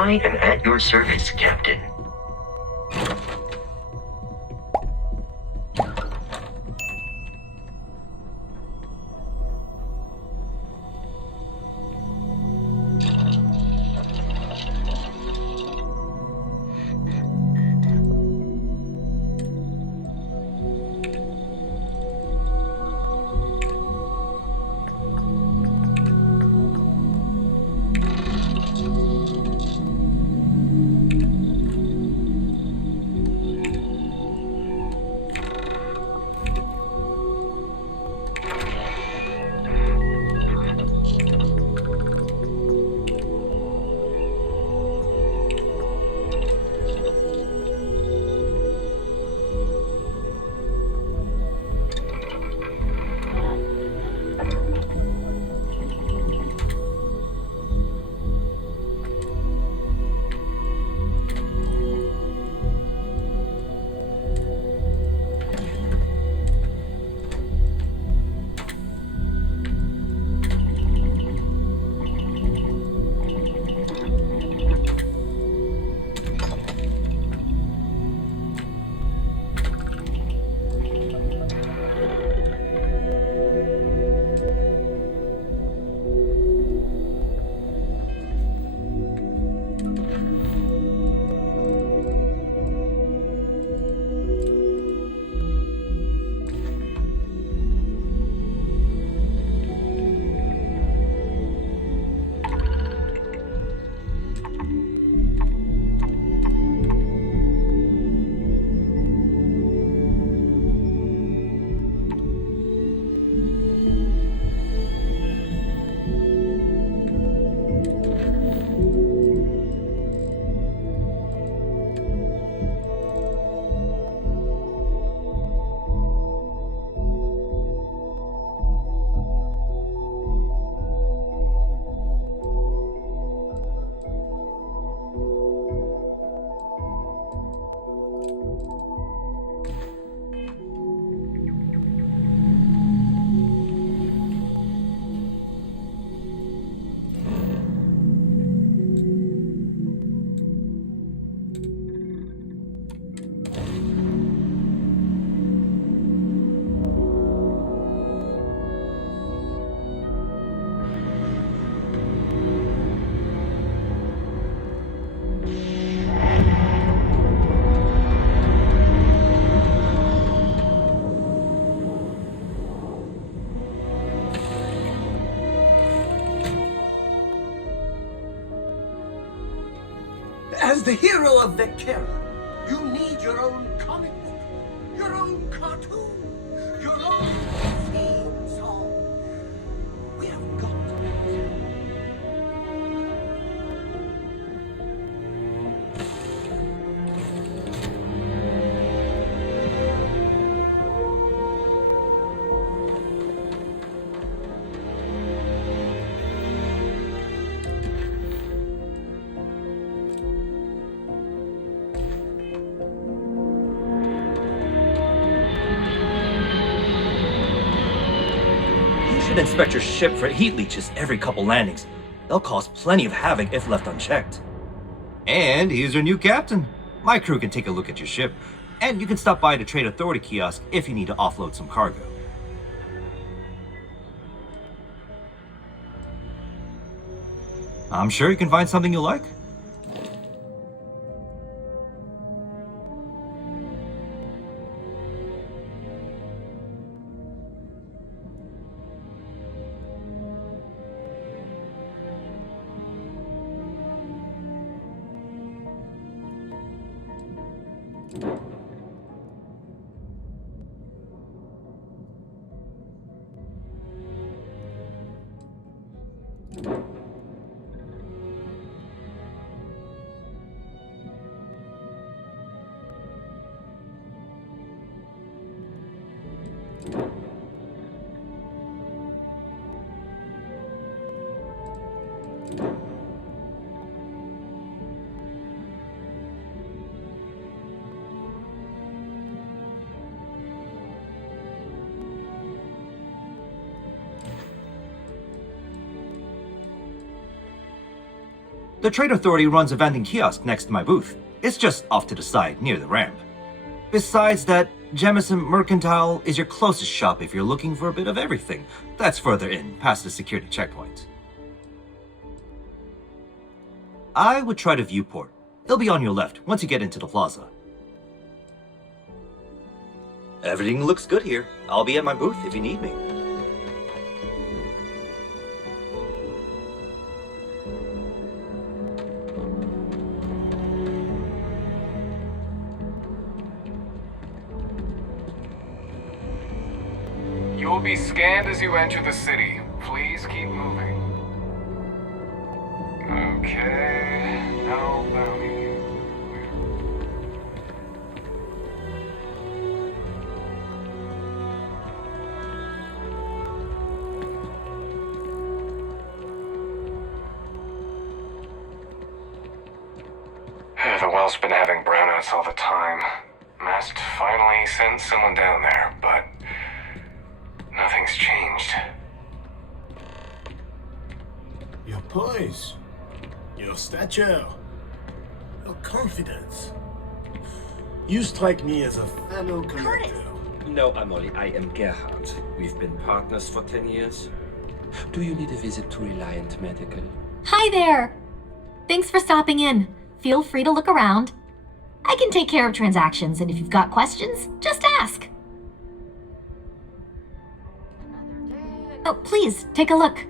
I am at your service, Captain. As the hero of Vectera, you need your own comic book, your own cartoon, your own theme song. We have got should inspect your ship for heat leeches every couple landings. They'll cause plenty of havoc if left unchecked. And he's your new captain. My crew can take a look at your ship, and you can stop by the Trade Authority kiosk if you need to offload some cargo. I'm sure you can find something you like. The Trade Authority runs a vending kiosk next to my booth. It's just off to the side, near the ramp. Besides that, Jemison Mercantile is your closest shop if you're looking for a bit of everything. That's further in, past the security checkpoint. I would try the Viewport. It'll be on your left, once you get into the plaza. Everything looks good here. I'll be at my booth if you need me. You'll be scanned as you enter the city. Please keep moving. Okay, no bounty. The well's been having brownouts all the time. Must finally send someone down there, but nothing's changed. Your poise, your stature, your confidence. You strike me as a fellow collector. No, Amory, I am Gerhard. We've been partners for 10 years. Do you need a visit to Reliant Medical? Hi there! Thanks for stopping in. Feel free to look around. I can take care of transactions, and if you've got questions, just ask. Oh, please, take a look.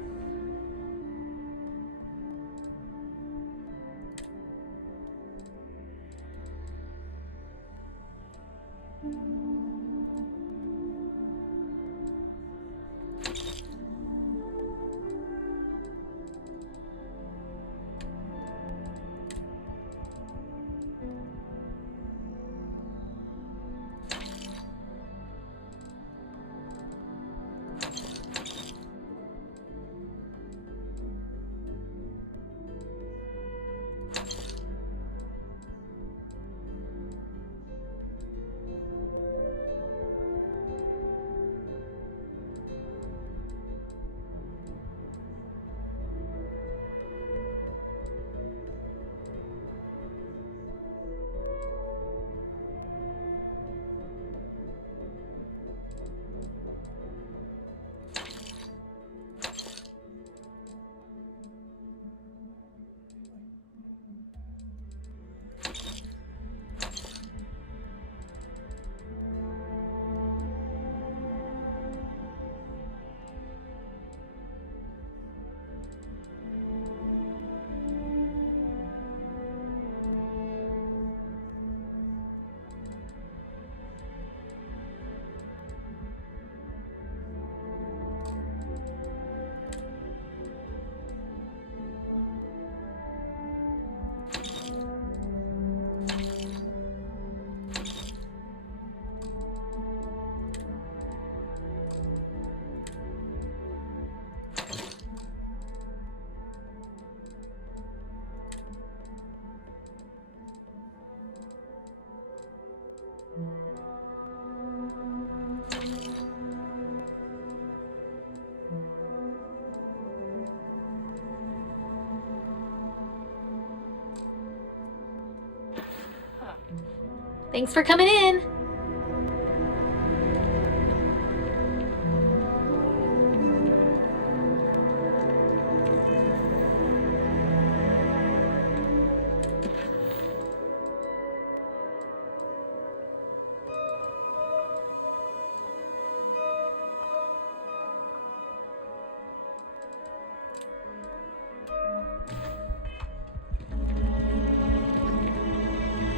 Thanks for coming in.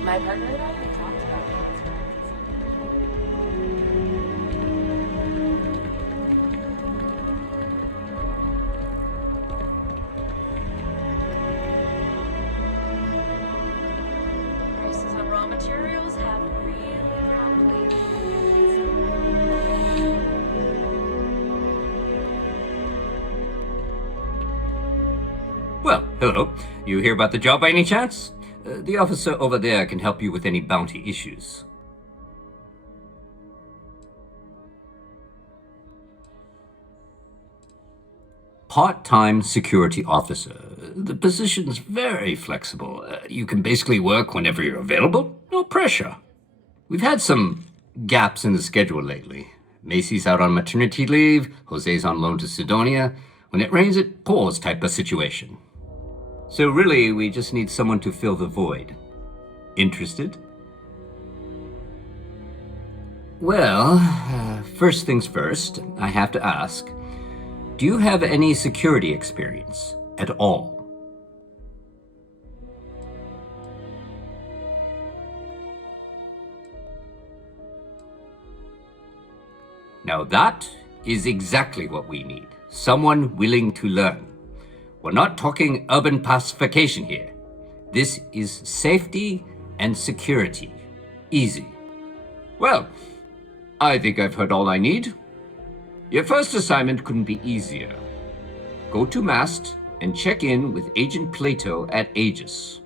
My partner and I have talked about it. Prices on raw materials have really dropped lately. Well, hello. You hear about the job by any chance? The officer over there can help you with any bounty issues. part-time security officer. The position's very flexible. You can basically work whenever you're available. No pressure. We've had some gaps in the schedule lately. Macy's out on maternity leave, Jose's on loan to Sidonia. When it rains, it pours type of situation. So really, we just need someone to fill the void. Interested? Well, first things first, I have to ask, do you have any security experience at all? Now that is exactly what we need. Someone willing to learn. We're not talking urban pacification here. This is safety and security. Easy. Well, I think I've heard all I need. Your first assignment couldn't be easier. Go to Mast and check in with Agent Plato at Aegis.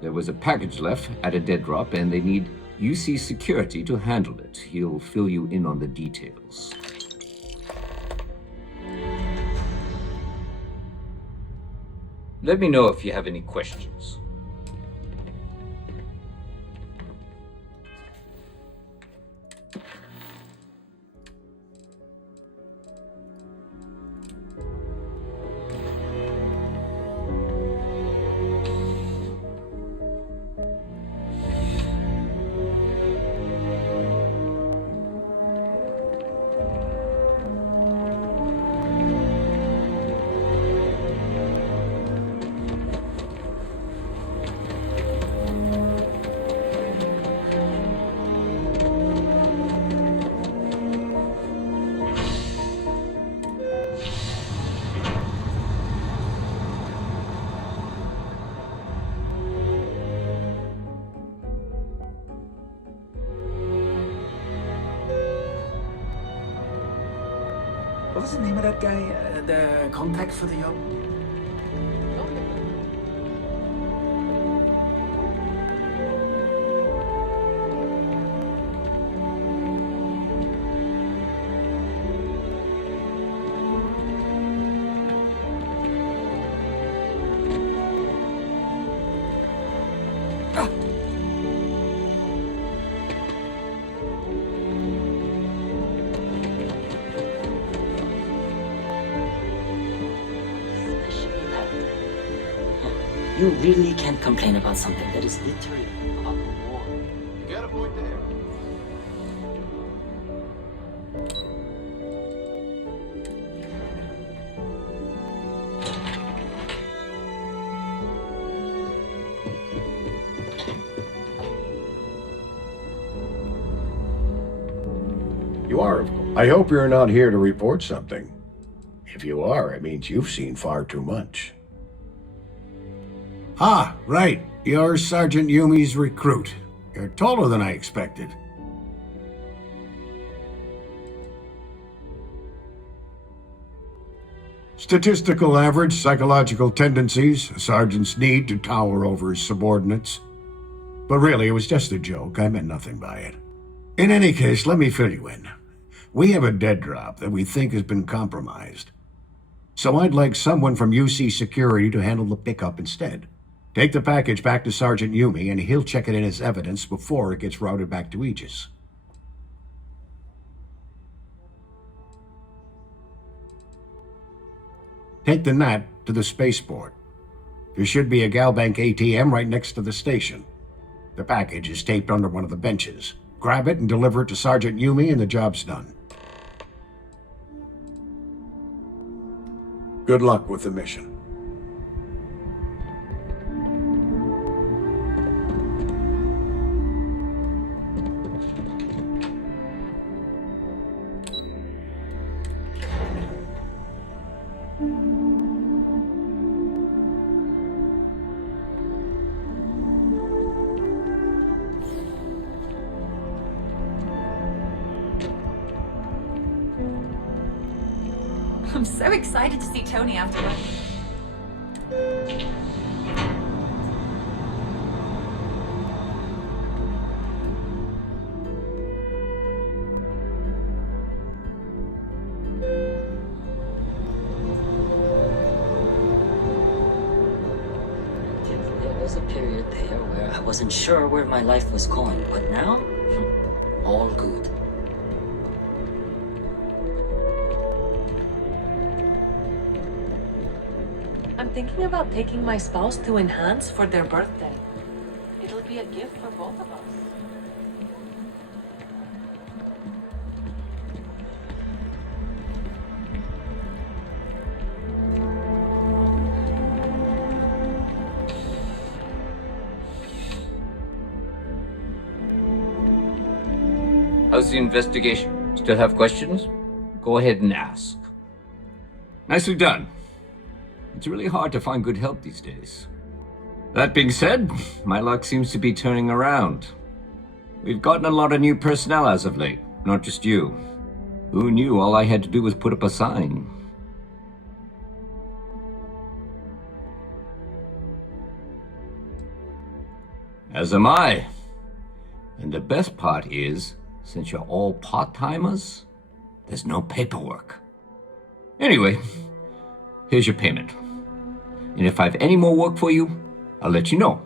There was a package left at a dead drop and they need UC security to handle it. He'll fill you in on the details. Let me know if you have any questions. What was the name of that guy? The contact for the job? You really can't complain about something that is literally about the war. You got a point there. You are, of course. I hope you're not here to report something. If you are, it means you've seen far too much. Ah, right. You're Sergeant Yumi's recruit. You're taller than I expected. Statistical average, psychological tendencies, a sergeant's need to tower over his subordinates. But really, it was just a joke. I meant nothing by it. In any case, let me fill you in. We have a dead drop that we think has been compromised. So I'd like someone from UC Security to handle the pickup instead. Take the package back to Sergeant Yumi, and he'll check it in as evidence before it gets routed back to Aegis. Take the Nat to the spaceport. There should be a Galbank ATM right next to the station. The package is taped under one of the benches. Grab it and deliver it to Sergeant Yumi, and the job's done. Good luck with the mission. I'm so excited to see Tony after that. period there where I wasn't sure where my life was going, but now, all good. I'm thinking about taking my spouse to Enhance for their birthday. It'll be a gift for both of us. How's the investigation? Still have questions? Go ahead and ask. Nicely done. It's really hard to find good help these days. That being said, my luck seems to be turning around. We've gotten a lot of new personnel as of late, not just you. Who knew all I had to do was put up a sign? As am I. And the best part is, since you're all part-timers, there's no paperwork. Anyway, here's your payment. And if I have any more work for you, I'll let you know.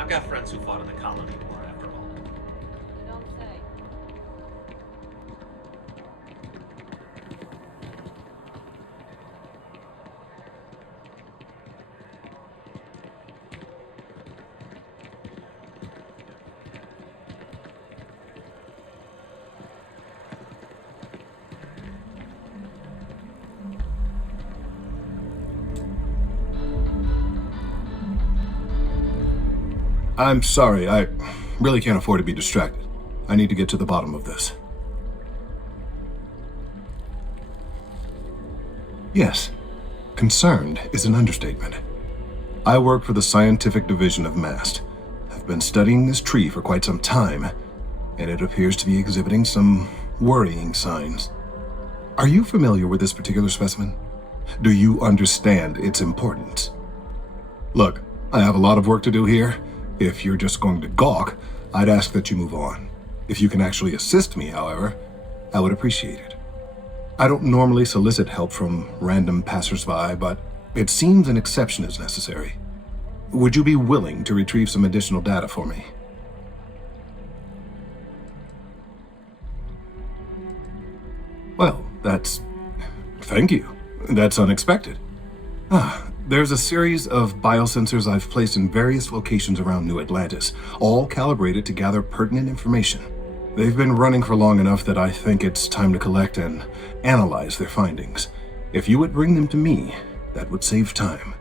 I've got friends who fought in the colony war after all. You don't say. I'm sorry, I really can't afford to be distracted. I need to get to the bottom of this. Yes, concerned is an understatement. I work for the scientific division of MAST. I've been studying this tree for quite some time, and it appears to be exhibiting some worrying signs. Are you familiar with this particular specimen? Do you understand its importance? Look, I have a lot of work to do here. If you're just going to gawk, I'd ask that you move on. If you can actually assist me, however, I would appreciate it. I don't normally solicit help from random passersby, but it seems an exception is necessary. Would you be willing to retrieve some additional data for me? Well, thank you. That's unexpected. There's a series of biosensors I've placed in various locations around New Atlantis, all calibrated to gather pertinent information. They've been running for long enough that I think it's time to collect and analyze their findings. If you would bring them to me, that would save time.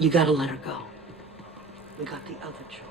You gotta let her go. We got the other children.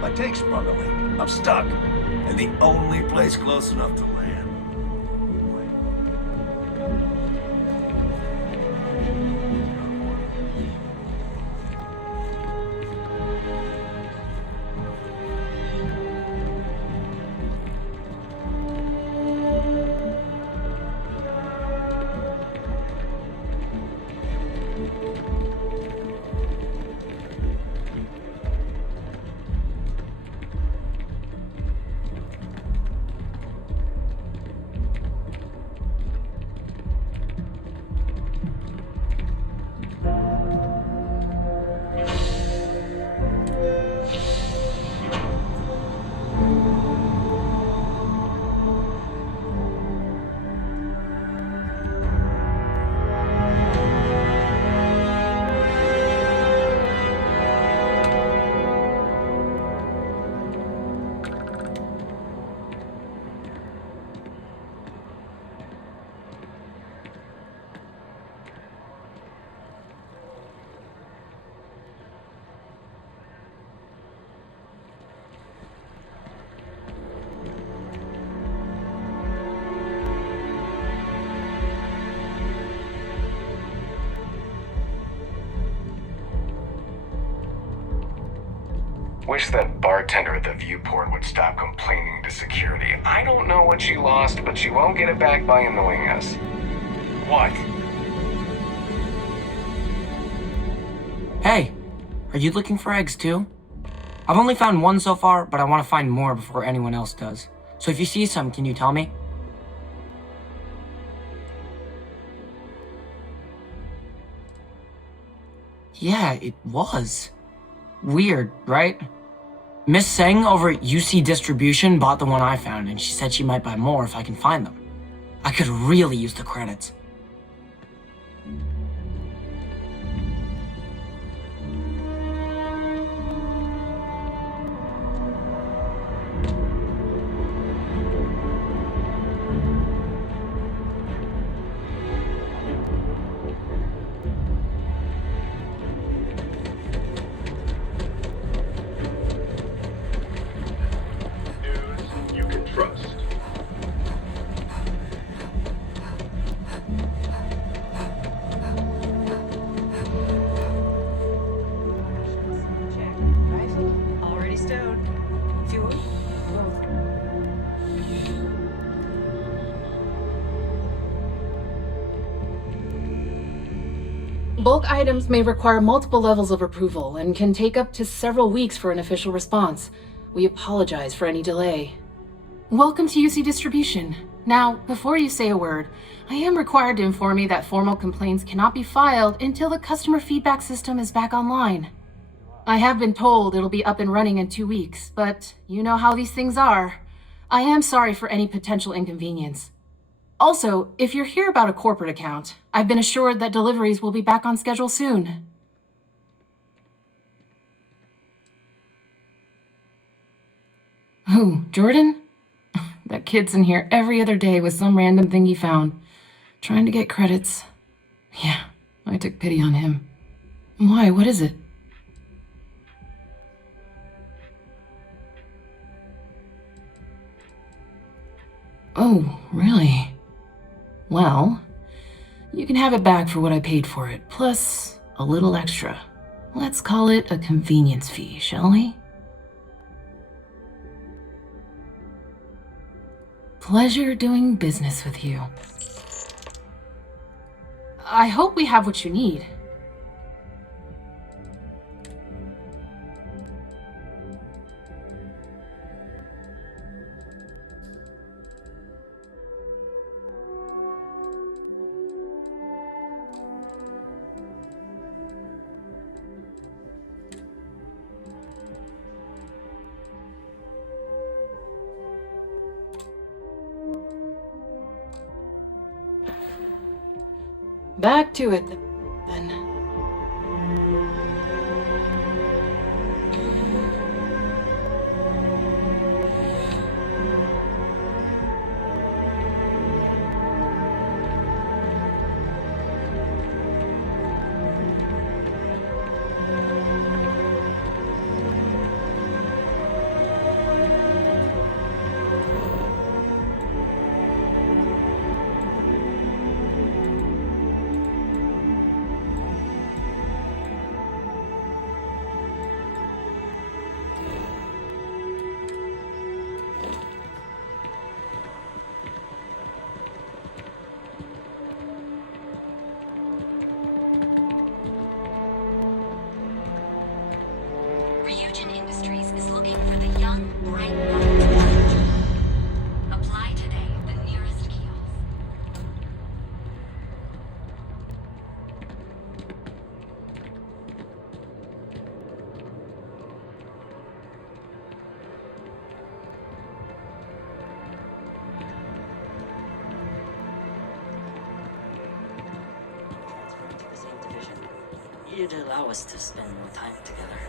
My tank sprung a leak. I'm stuck. And the only place close enough to land. Wish that bartender at the Viewport would stop complaining to security. I don't know what she lost, but she won't get it back by annoying us. What? Hey, are you looking for eggs too? I've only found one so far, but I want to find more before anyone else does. So if you see some, can you tell me? Yeah, it was. Weird, right? Miss Seng over at UC Distribution bought the one I found, and she said she might buy more if I can find them. I could really use the credits. Bulk items may require multiple levels of approval and can take up to several weeks for an official response. We apologize for any delay. Welcome to UC Distribution. Now, before you say a word, I am required to inform you that formal complaints cannot be filed until the customer feedback system is back online. I have been told it'll be up and running in 2 weeks, but you know how these things are. I am sorry for any potential inconvenience. Also, if you're here about a corporate account, I've been assured that deliveries will be back on schedule soon. Who, Jordan? That kid's in here every other day with some random thing he found, trying to get credits. Yeah, I took pity on him. Why, what is it? Oh, really? Well, you can have it back for what I paid for it, plus a little extra. Let's call it a convenience fee, shall we? Pleasure doing business with you. I hope we have what you need. Back to it, then. Ryujin Industries is looking for the young, bright mind. Apply today at the nearest kiosk. Transferring to the same division. You'd allow us to spend more time together.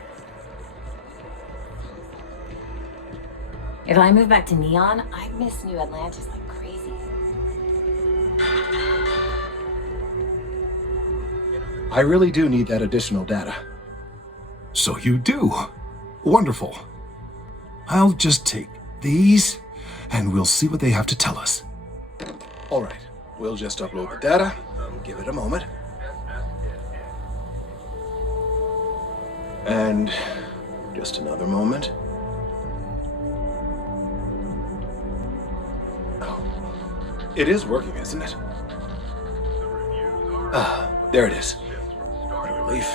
If I move back to Neon, I miss New Atlantis like crazy. I really do need that additional data. So you do. Wonderful. I'll just take these, and we'll see what they have to tell us. All right, we'll just upload the data. Give it a moment. And just another moment. Oh, it is working, isn't it? Ah, there it is. What a relief.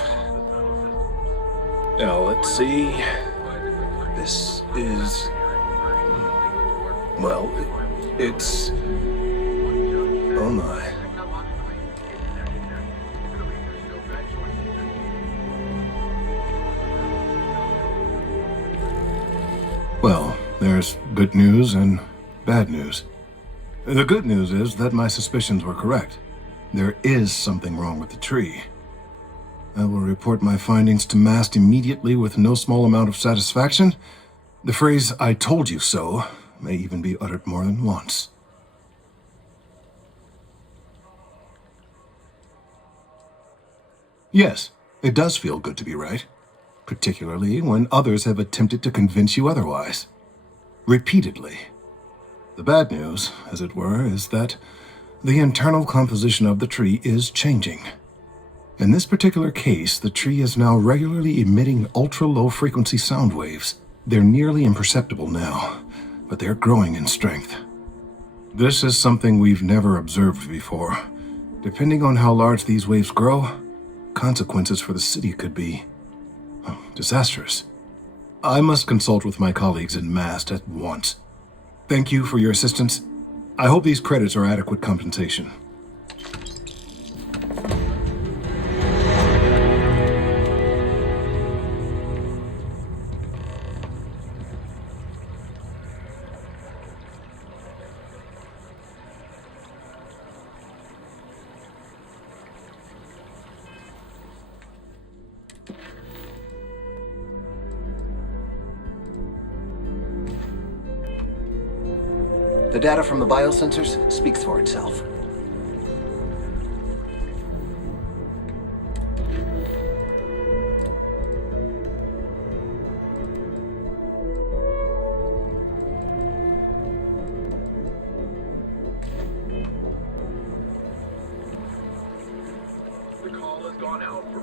Now, let's see. This is... well, it's... oh my. Well, there's good news and bad news. The good news is that my suspicions were correct. There is something wrong with the tree. I will report my findings to MAST immediately with no small amount of satisfaction. The phrase, "I told you so," may even be uttered more than once. Yes, it does feel good to be right. Particularly when others have attempted to convince you otherwise. Repeatedly. The bad news, as it were, is that the internal composition of the tree is changing. In this particular case, the tree is now regularly emitting ultra-low frequency sound waves. They're nearly imperceptible now, but they're growing in strength. This is something we've never observed before. Depending on how large these waves grow, consequences for the city could be disastrous. I must consult with my colleagues in MAST at once. Thank you for your assistance. I hope these credits are adequate compensation. The data from the biosensors speaks for itself.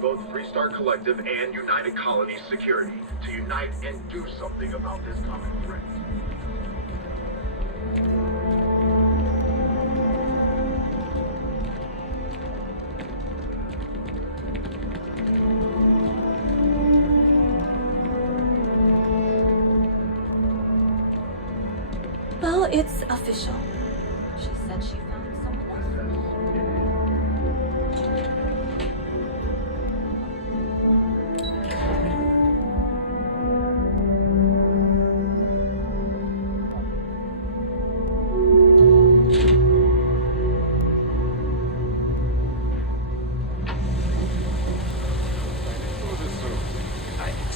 both Freestar Collective and United Colonies Security to unite and do something about this common threat. Well, it's official. She said she found someone else.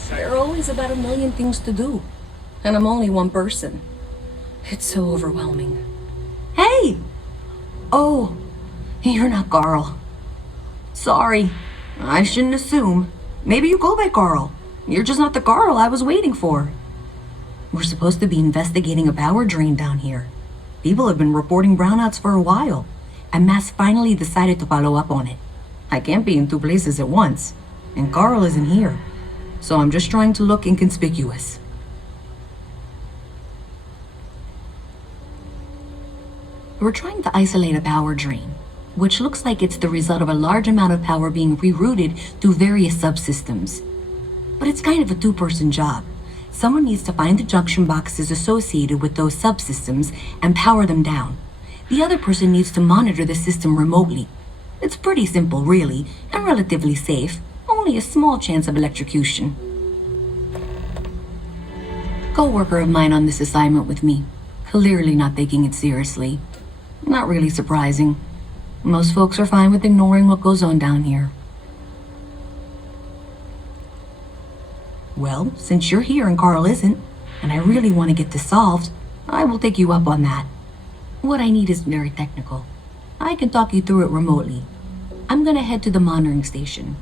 There are always about a million things to do, and I'm only one person. It's so overwhelming. Hey! Oh, you're not Carl. Sorry, I shouldn't assume. Maybe you go by Carl. You're just not the Carl I was waiting for. We're supposed to be investigating a power drain down here. People have been reporting brownouts for a while, and Mass finally decided to follow up on it. I can't be in two places at once, and Carl isn't here, so I'm just trying to look inconspicuous. We're trying to isolate a power drain, which looks like it's the result of a large amount of power being rerouted through various subsystems. But it's kind of a two-person job. Someone needs to find the junction boxes associated with those subsystems and power them down. The other person needs to monitor the system remotely. It's pretty simple, really, and relatively safe. Only a small chance of electrocution. Co-worker of mine on this assignment with me, clearly not taking it seriously. Not really surprising. Most folks are fine with ignoring what goes on down here. Well, since you're here and Carl isn't, and I really want to get this solved, I will take you up on that. What I need is very technical. I can talk you through it remotely. I'm gonna head to the monitoring station.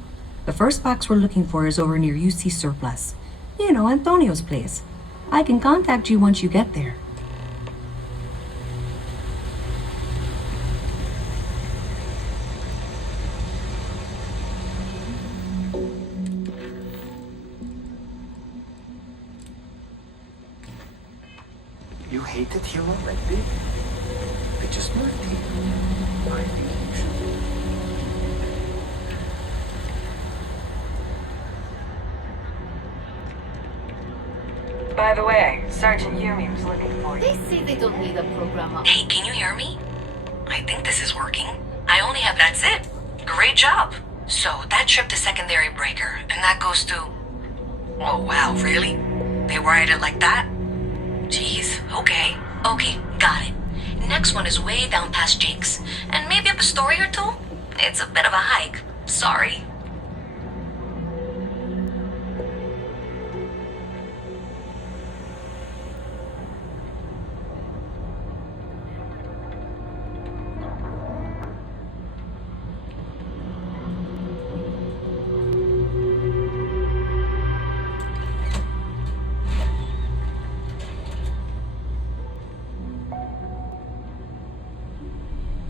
The first box we're looking for is over near UC Surplus. You know, Antonio's place. I can contact you once you get there. You hate it here already? I just moved here. I think you should. By the way, Sergeant Yumi was looking for you. They say they don't need a programmer. Hey, can you hear me? I think this is working. I only have that's it. Great job. So that trip to secondary breaker, and that goes to... Oh wow, really? They wired it like that? Jeez, okay. Okay, got it. Next one is way down past Jake's, and maybe up a story or two? It's a bit of a hike. Sorry.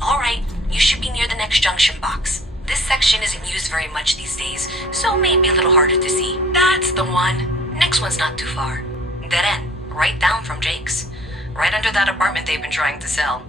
Alright, you should be near the next junction box. This section isn't used very much these days, so maybe a little harder to see. That's the one. Next one's not too far. Dead end, right down from Jake's. Right under that apartment they've been trying to sell.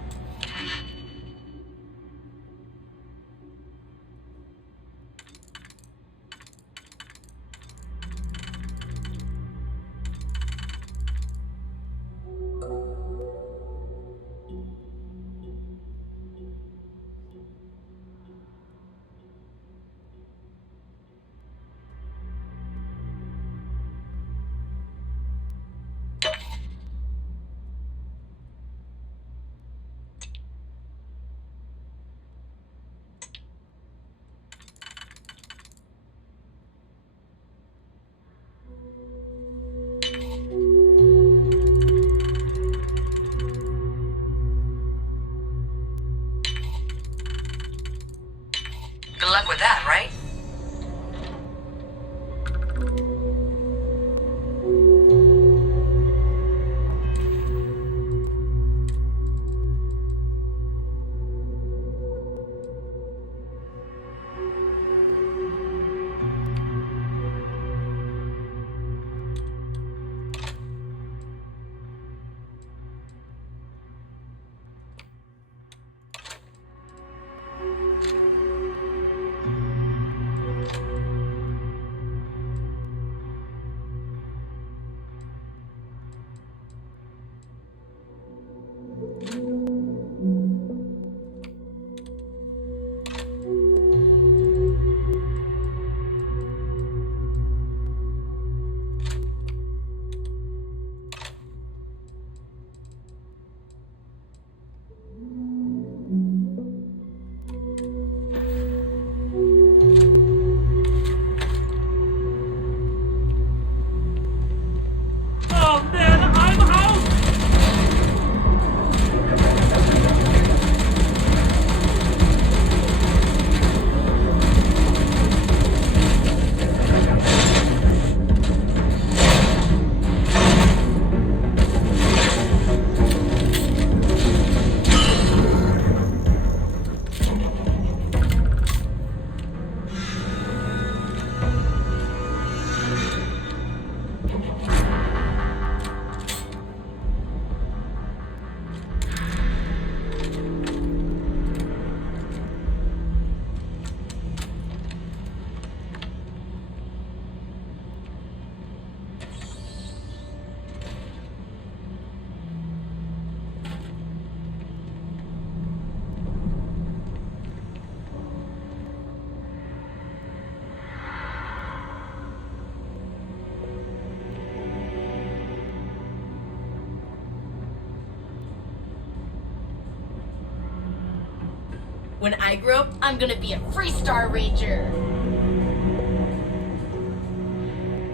When I grow up, I'm gonna be a Freestar Ranger.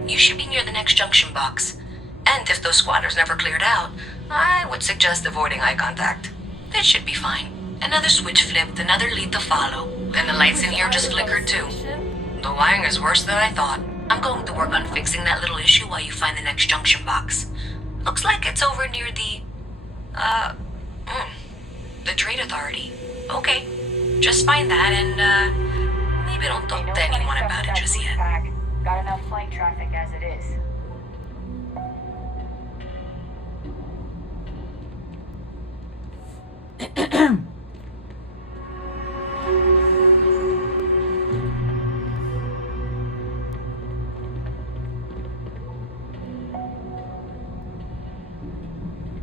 You should be near the next junction box. And if those squatters never cleared out, I would suggest avoiding eye contact. It should be fine. Another switch flipped, another lead to follow, and the lights in here just flickered too. The wiring is worse than I thought. I'm going to work on fixing that little issue while you find the next junction box. Looks like it's over near the Trade Authority. Okay, just find that and, maybe don't talk to anyone about it just yet. Got enough flight traffic as it is.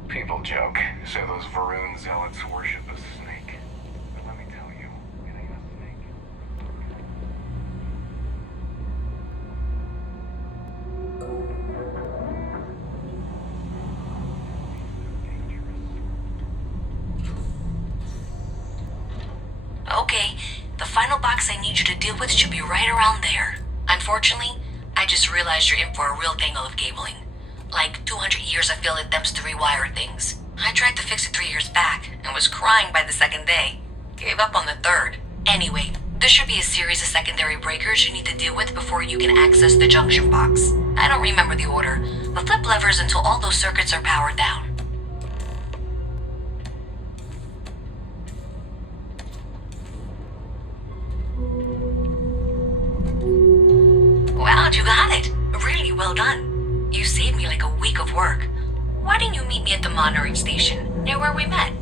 People joke, say those Varun zealots worship a snake. But let me tell you, it ain't a snake. Okay, the final box I need you to deal with should be right around there. Unfortunately, I just realized you're in for a real tangle of cabling. Like 200 years of field attempts to rewire things. I tried to fix it 3 years back, and was crying by the second day. Gave up on the third. Anyway, there should be a series of secondary breakers you need to deal with before you can access the junction box. I don't remember the order, but flip levers until all those circuits are powered down. Wow, you got it! Really well done. You saved me like a week of work. Why didn't you meet me at the monitoring station, near where we met?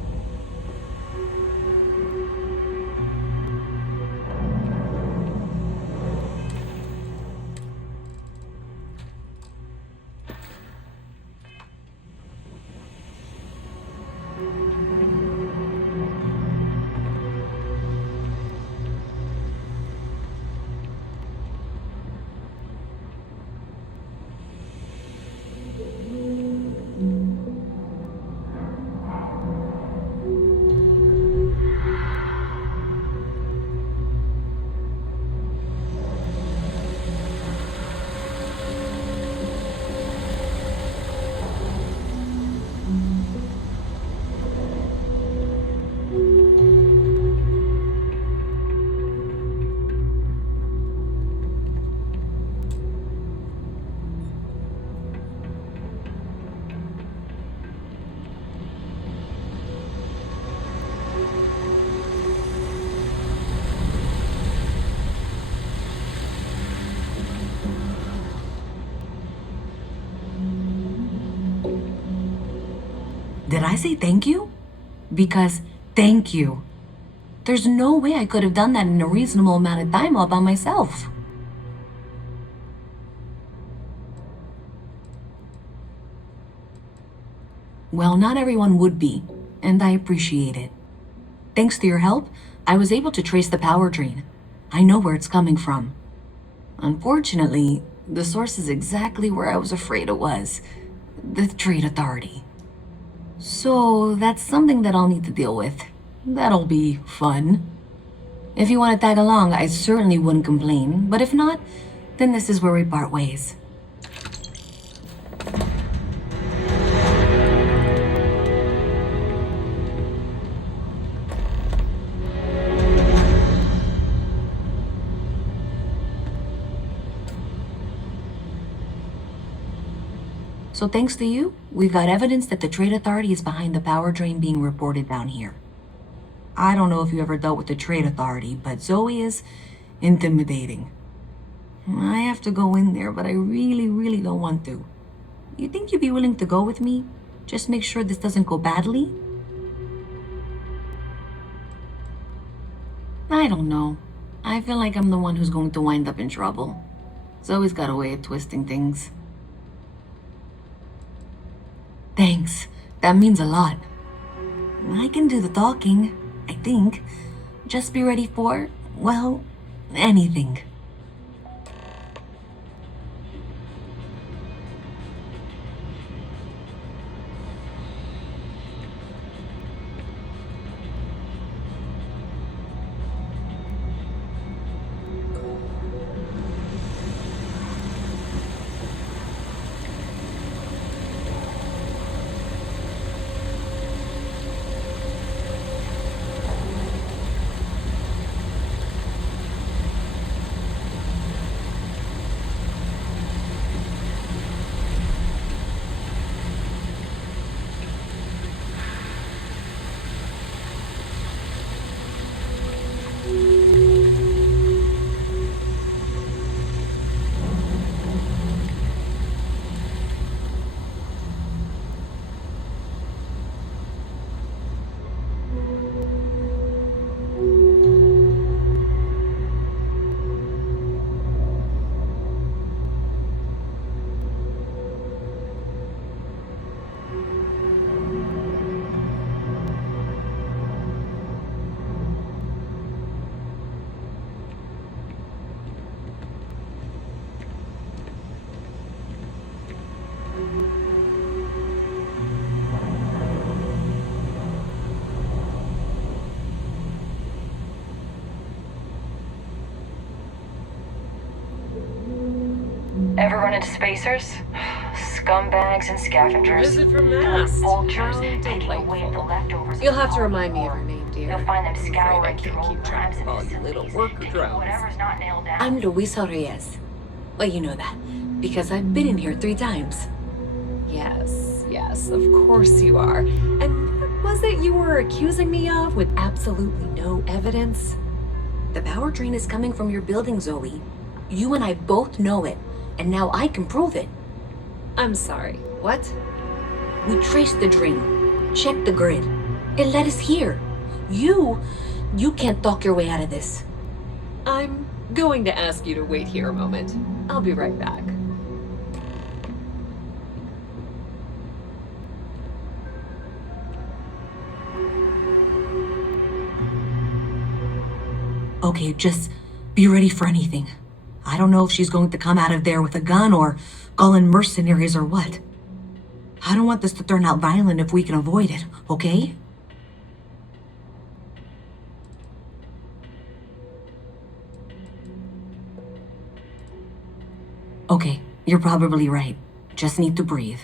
Did I say thank you? Because thank you. There's no way I could have done that in a reasonable amount of time all by myself. Well, not everyone would be, and I appreciate it. Thanks to your help, I was able to trace the power drain. I know where it's coming from. Unfortunately, the source is exactly where I was afraid it was. The Trade Authority. So that's something that I'll need to deal with. That'll be fun. If you want to tag along, I certainly wouldn't complain, but if not, then this is where we part ways. So thanks to you, we've got evidence that the Trade Authority is behind the power drain being reported down here. I don't know if you ever dealt with the Trade Authority, but Zoe is intimidating. I have to go in there, but I really don't want to. You think you'd be willing to go with me? Just make sure this doesn't go badly? I don't know. I feel like I'm the one who's going to wind up in trouble. Zoe's got a way of twisting things. Thanks. That means a lot. I can do the talking, I think. Just be ready for, well, anything. Ever run into spacers? Scumbags and scavengers. Visit from They're Mass. like vultures, How picking away at the delightful. leftovers. You'll have to remind me of her name, dear. You'll find them I'm afraid I scouring can't through keep old track crimes of and all you little worker drones. whatever's not nailed down. I'm Luisa Reyes. Well, you know that, because I've been in here 3 times. Yes, of course you are. And what was it you were accusing me of with absolutely no evidence? The power drain is coming from your building, Zoe. You and I both know it, and now I can prove it. I'm sorry, what? We traced the drain, checked the grid. It led us here. You can't talk your way out of this. I'm going to ask you to wait here a moment. I'll be right back. Okay, just be ready for anything. I don't know if she's going to come out of there with a gun or call in mercenaries or what. I don't want this to turn out violent if we can avoid it, okay? Okay, you're probably right. Just need to breathe.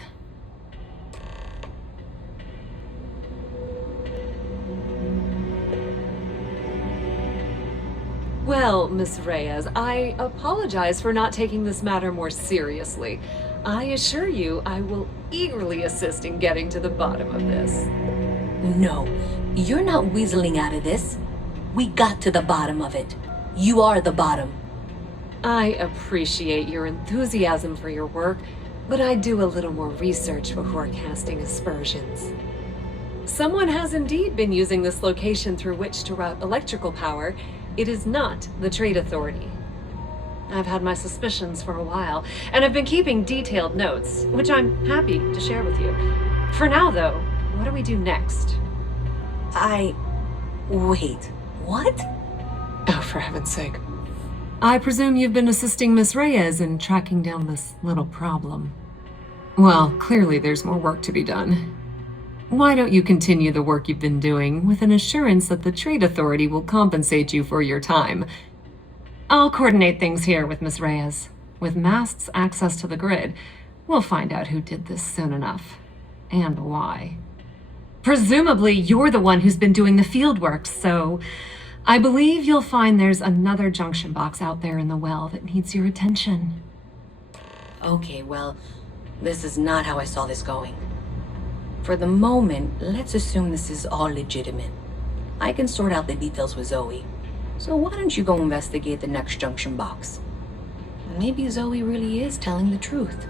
Well, Miss Reyes, I apologize for not taking this matter more seriously. I assure you I will eagerly assist in getting to the bottom of this. No, you're not weaseling out of this. We got to the bottom of it. You are the bottom. I appreciate your enthusiasm for your work, but I do a little more research before casting aspersions. Someone has indeed been using this location through which to route electrical power. It is not the Trade Authority. I've had my suspicions for a while, and I've been keeping detailed notes, which I'm happy to share with you. For now, though, what do we do next? Wait, what? Oh, for heaven's sake. I presume you've been assisting Miss Reyes in tracking down this little problem. Well, clearly there's more work to be done. Why don't you continue the work you've been doing with an assurance that the Trade Authority will compensate you for your time? I'll coordinate things here with Miss Reyes. With Mast's access to the grid, we'll find out who did this soon enough. And why. Presumably, you're the one who's been doing the field work, so I believe you'll find there's another junction box out there in the well that needs your attention. Okay, well, this is not how I saw this going. For the moment, let's assume this is all legitimate. I can sort out the details with Zoe. So why don't you go investigate the next junction box? Maybe Zoe really is telling the truth.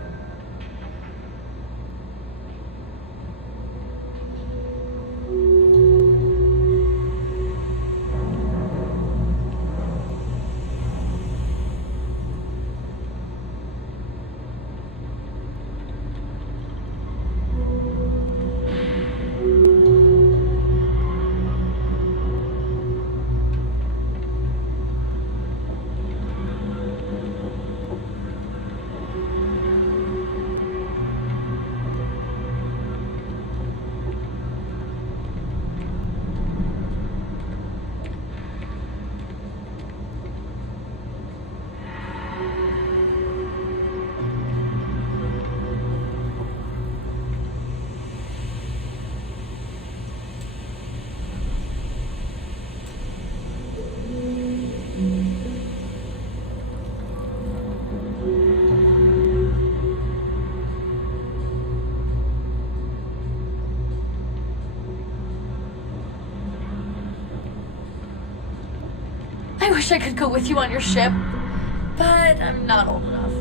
I wish I could go with you on your ship, but I'm not old enough.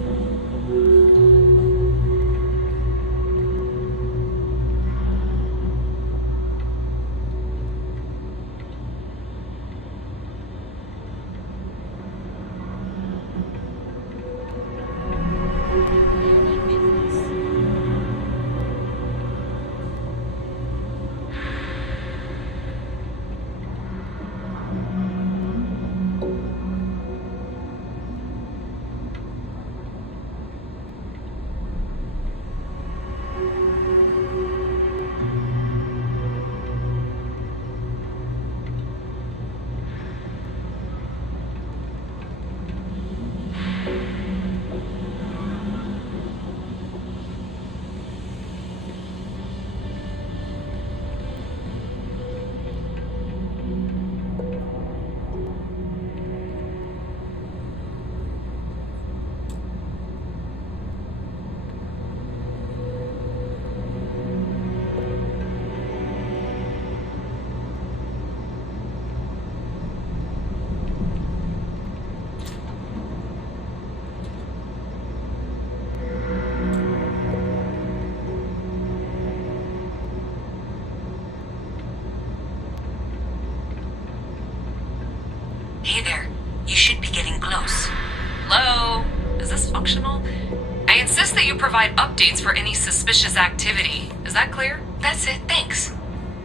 updates for any suspicious activity. Is that clear? That's it, thanks.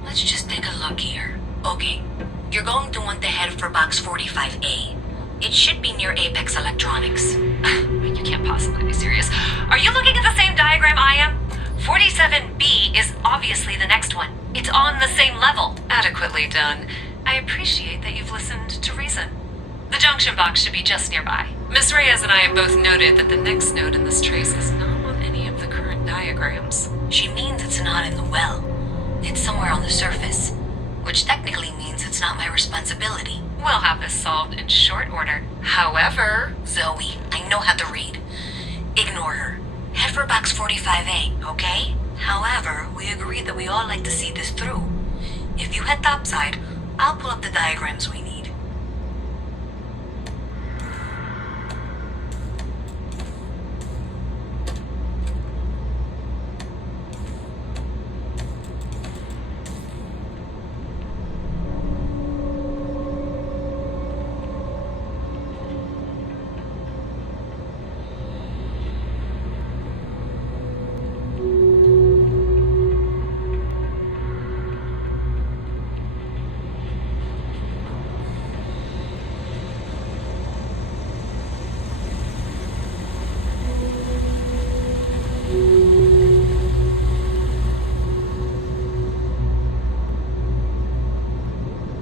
Let's just take a look here. Okay, you're going to want to head for box 45A. It should be near Apex Electronics. You can't possibly be serious. Are you looking at the same diagram I am? 47B is obviously the next one. It's on the same level. Adequately done. I appreciate that you've listened to reason. The junction box should be just nearby. Miss Reyes and I have both noted that the next node in this trace is not on any of the current diagrams. She means it's not in the well. It's somewhere on the surface, which technically means it's not my responsibility. We'll have this solved in short order. However... Zoe, I know how to read. Ignore her. Head for box 45A, okay? However, we agreed that we all like to see this through. If you head topside, I'll pull up the diagrams we need.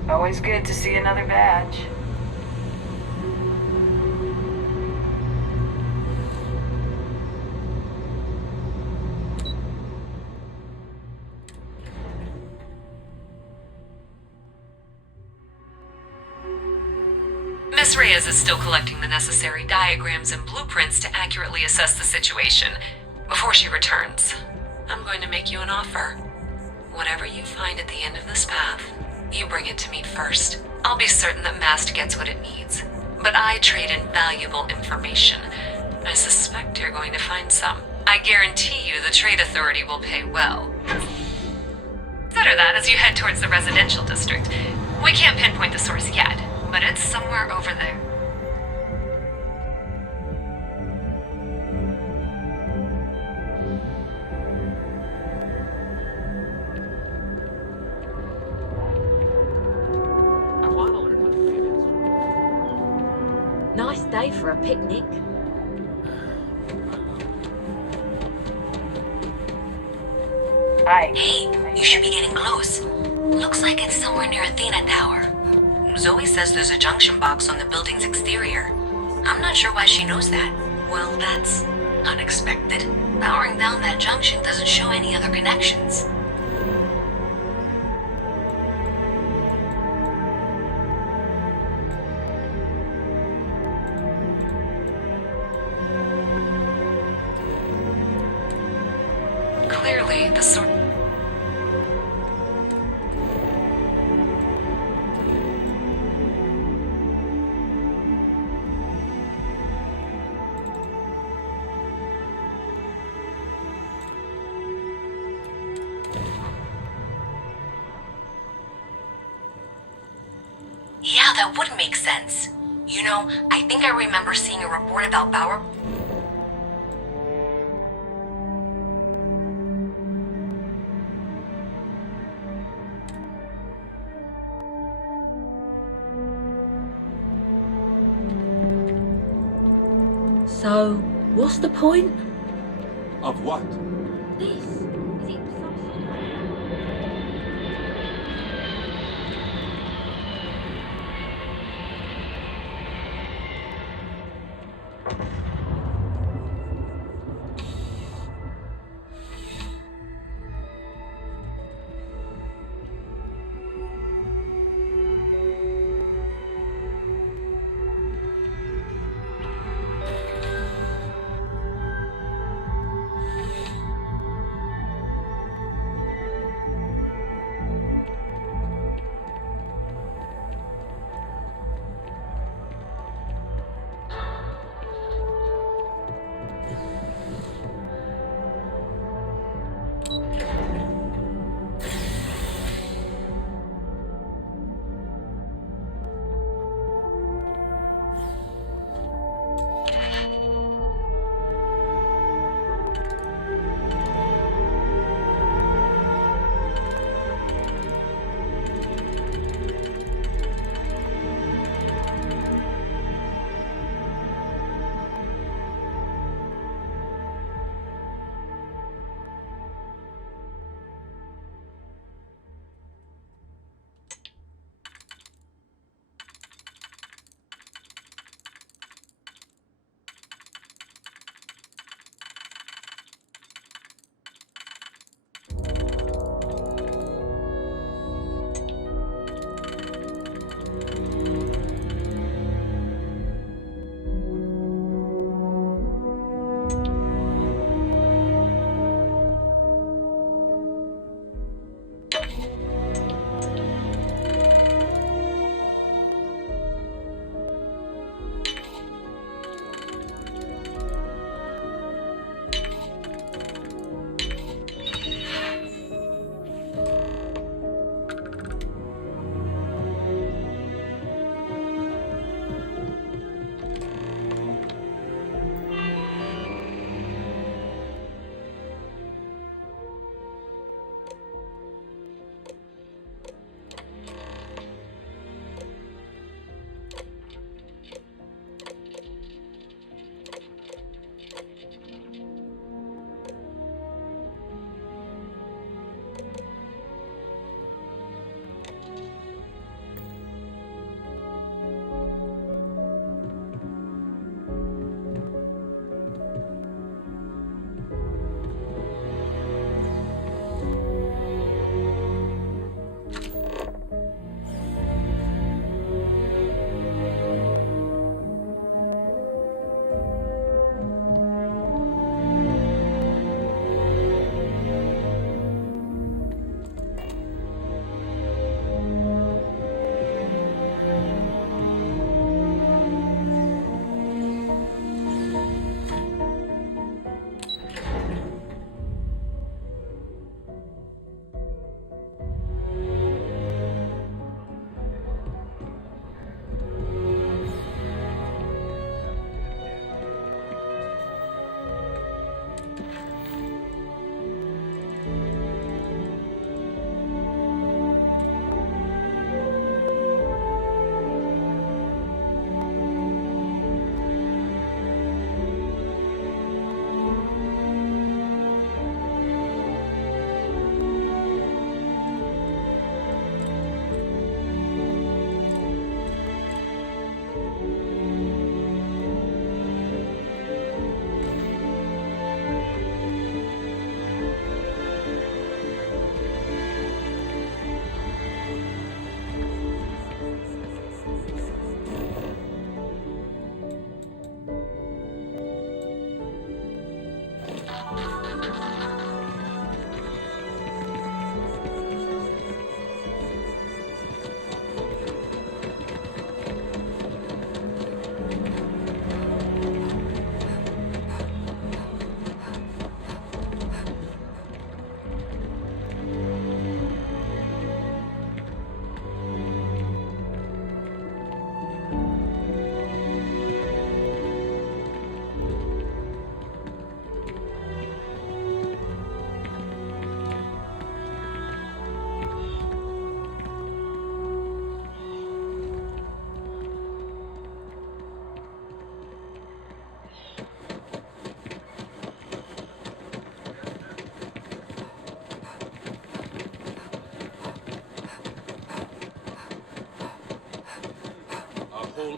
Always good to see another badge. Miss Reyes is still collecting the necessary diagrams and blueprints to accurately assess the situation. Before she returns, I'm going to make you an offer. Whatever you find at the end of this path, you bring it to me first. I'll be certain that Mast gets what it needs. But I trade in valuable information. I suspect you're going to find some. I guarantee you the Trade Authority will pay well. Consider that as you head towards the residential district. We can't pinpoint the source yet, but it's somewhere over there. Nice day for a picnic. Hi. Hey, you should be getting close. Looks like it's somewhere near Athena Tower. Zoe says there's a junction box on the building's exterior. I'm not sure why she knows that. Well, that's unexpected. Powering down that junction doesn't show any other connections. Clearly, the sort... Yeah, that would make sense. You know, I think I remember seeing a report about power... So, what's the point? Of what? This.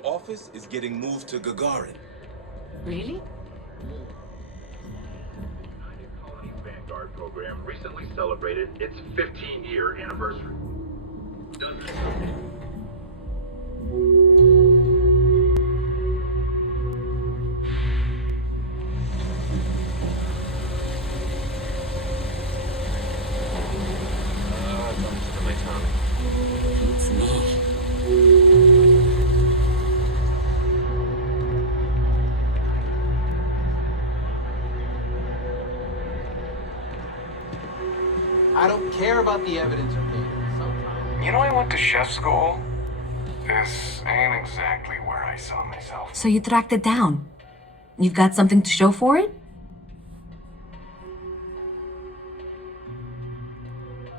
office is getting moved to Gagarin. Really? United Colonies Vanguard program recently celebrated its 15-year anniversary. Dozens It's me. I don't care about the evidence or data. You know, I went to chef school. This ain't exactly where I saw myself. So you tracked it down. You've got something to show for it?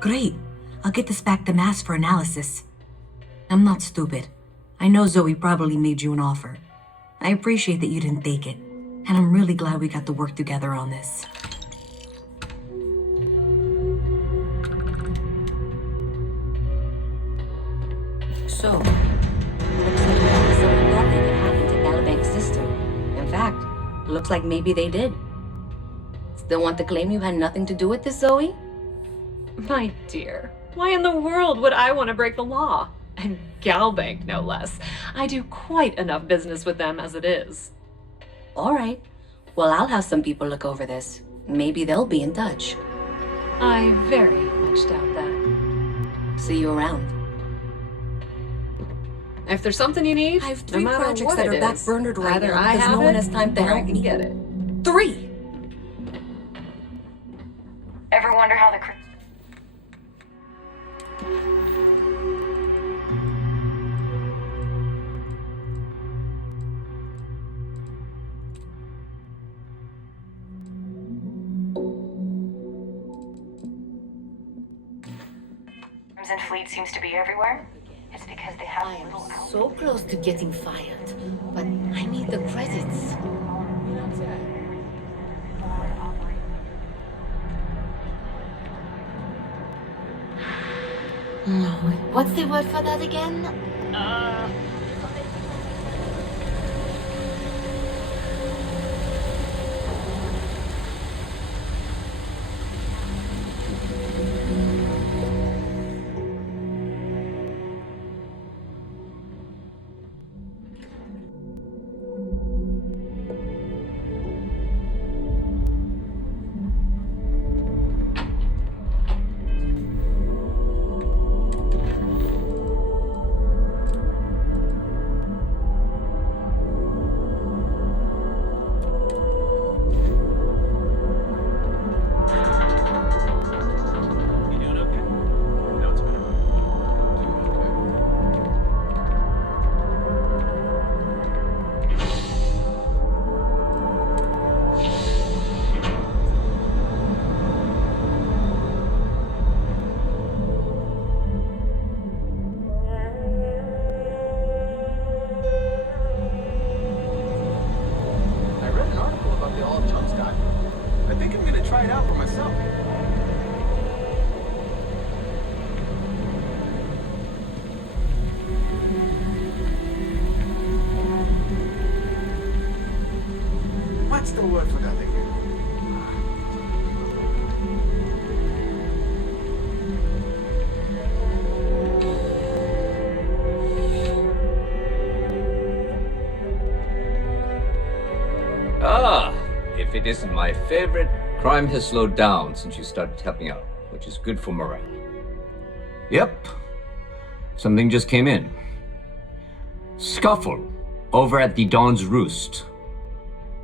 Great. I'll get this back to Mass for analysis. I'm not stupid. I know Zoe probably made you an offer. I appreciate that you didn't take it. And I'm really glad we got to work together on this. So, looks like someone thought they could hack into Galabank's system. In fact, looks like maybe they did. Still want to claim you had nothing to do with this, Zoe? My dear, why in the world would I want to break the law? And Galbank, no less. I do quite enough business with them as it is. All right. Well, I'll have some people look over this. Maybe they'll be in touch. I very much doubt that. See you around. If there's something you need, I have no 3 matter projects what that it are is, backburnered right either now I because have no one it, has time to or I help can me. get it. 3! Ever wonder how the Crimson Fleet seems to be everywhere? It's because they have little out. So close to getting fired, but I need the credits. What's the word for that again? I read an article about the All Chunks guy. I think I'm gonna try it out for myself. What's the word for that again? Ah, if it isn't my favorite, crime has slowed down since you started helping out, which is good for morale. Yep, something just came in. Scuffle over at the Dawn's Roost.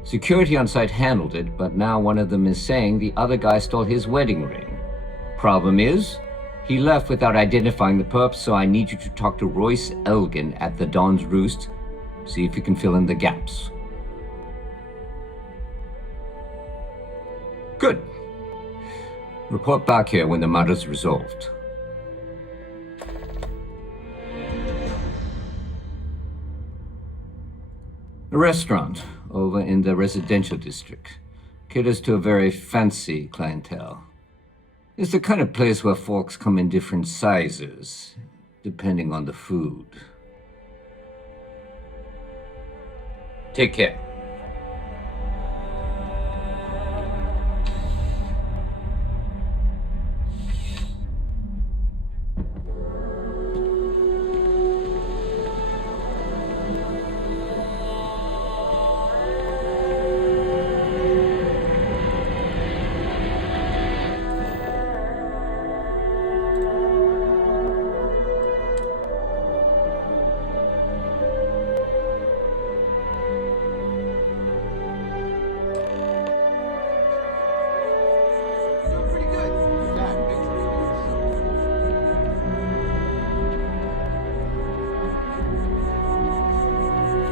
Security on site handled it, but now one of them is saying the other guy stole his wedding ring. Problem is, he left without identifying the perp, so I need you to talk to Royce Elgin at the Dawn's Roost. See if you can fill in the gaps. Good. Report back here when the matter's resolved. A restaurant over in the residential district caters to a very fancy clientele. It's the kind of place where folks come in different sizes, depending on the food. Take care.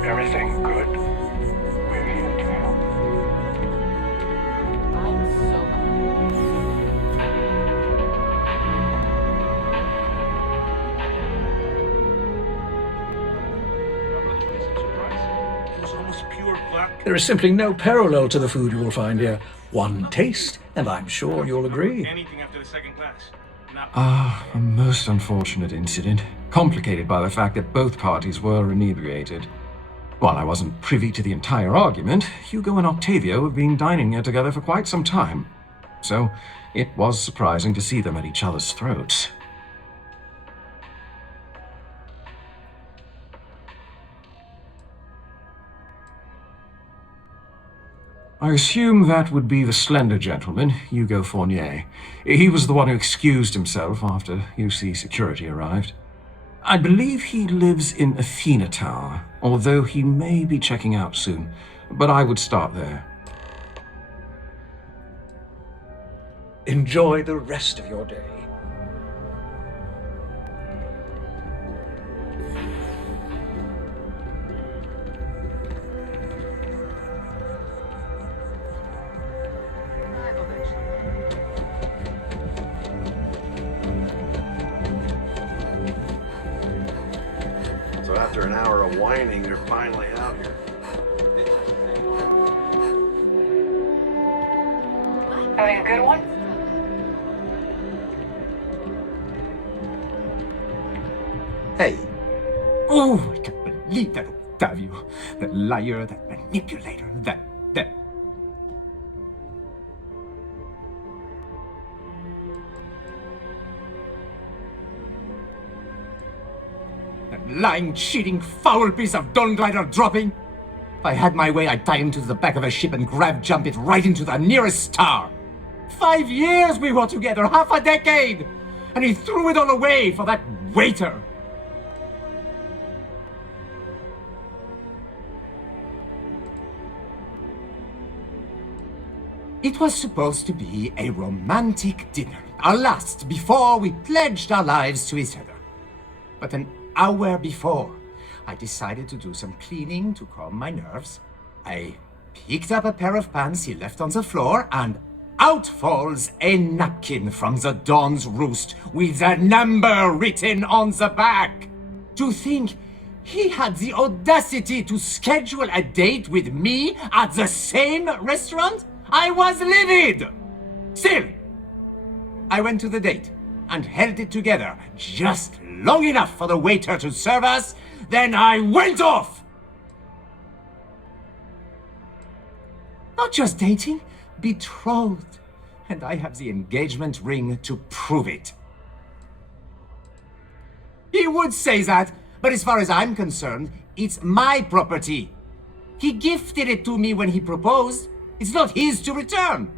Everything good? We're here to help. There is simply no parallel to the food you will find here. One taste, and I'm sure you'll agree. A most unfortunate incident, complicated by the fact that both parties were inebriated. While I wasn't privy to the entire argument, Hugo and Octavio have been dining here together for quite some time. So, it was surprising to see them at each other's throats. I assume that would be the slender gentleman, Hugo Fournier. He was the one who excused himself after UC security arrived. I believe he lives in Athena Tower, although he may be checking out soon, but I would start there. Enjoy the rest of your day. So after an hour of whining, you're finally out here. Having a good one? Hey. Oh, I can't believe that Octavio. That liar, that manipulator, that... That lying, cheating, foul piece of Dawn Glider dropping. If I had my way, I'd tie him to the back of a ship and jump it right into the nearest star. 5 years we were together, half a decade! And he threw it all away for that waiter. It was supposed to be a romantic dinner, our last before we pledged our lives to each other. But an hour before, I decided to do some cleaning to calm my nerves. I picked up a pair of pants he left on the floor, and out falls a napkin from the Dawn's roost with a number written on the back. To think he had the audacity to schedule a date with me at the same restaurant? I was livid! Still, I went to the date and held it together just long enough for the waiter to serve us, then I went off! Not just dating, betrothed. And I have the engagement ring to prove it. He would say that, but as far as I'm concerned, it's my property. He gifted it to me when he proposed. It's not his to return.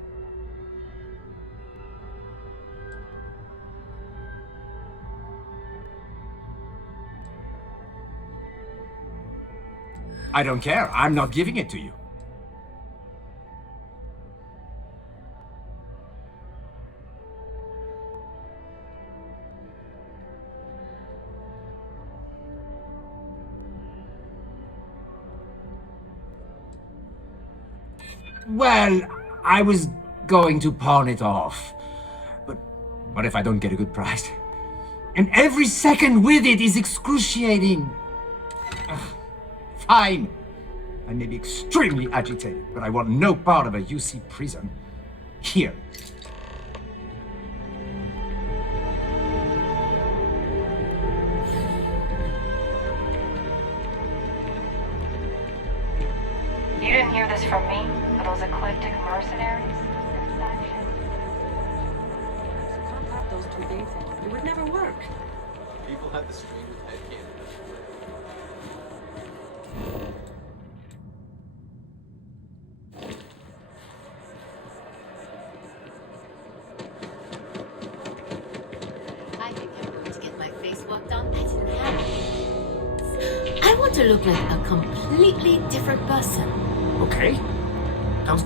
I don't care. I'm not giving it to you. Well, I was going to pawn it off. But what if I don't get a good price? And every second with it is excruciating. Ugh, fine. I may be extremely agitated, but I want no part of a UC prison. Here. hear this from me or those eclectic mercenaries? Those 2 days, it would never work. People have the strangest headcanon. I think I'm going to get my face work done. I didn't have it. I want to look like a completely different person. Okay. Sounds...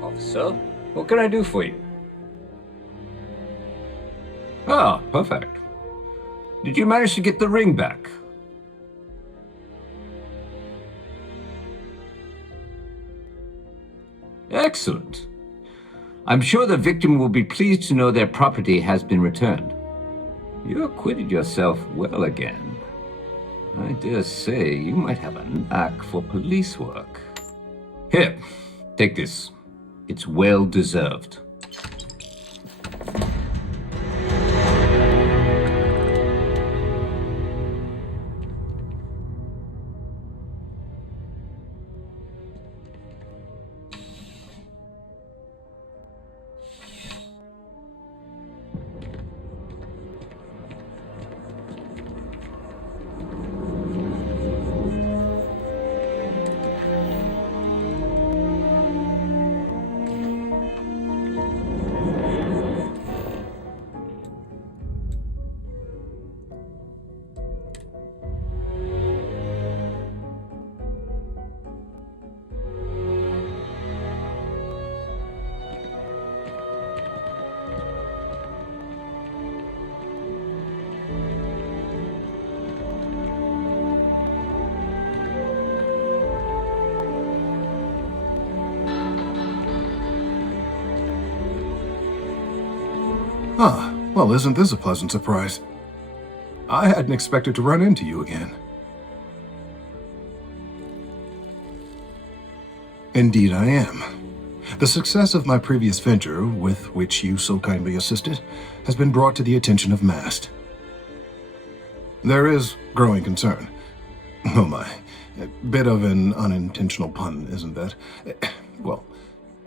Officer, what can I do for you? Ah, perfect. Did you manage to get the ring back? Excellent. I'm sure the victim will be pleased to know their property has been returned. You acquitted yourself well again. I dare say you might have a knack for police work. Here, take this. It's well deserved. Ah, well, isn't this a pleasant surprise? I hadn't expected to run into you again. Indeed I am. The success of my previous venture, with which you so kindly assisted, has been brought to the attention of MAST. There is growing concern. Oh my, a bit of an unintentional pun, isn't that? Well,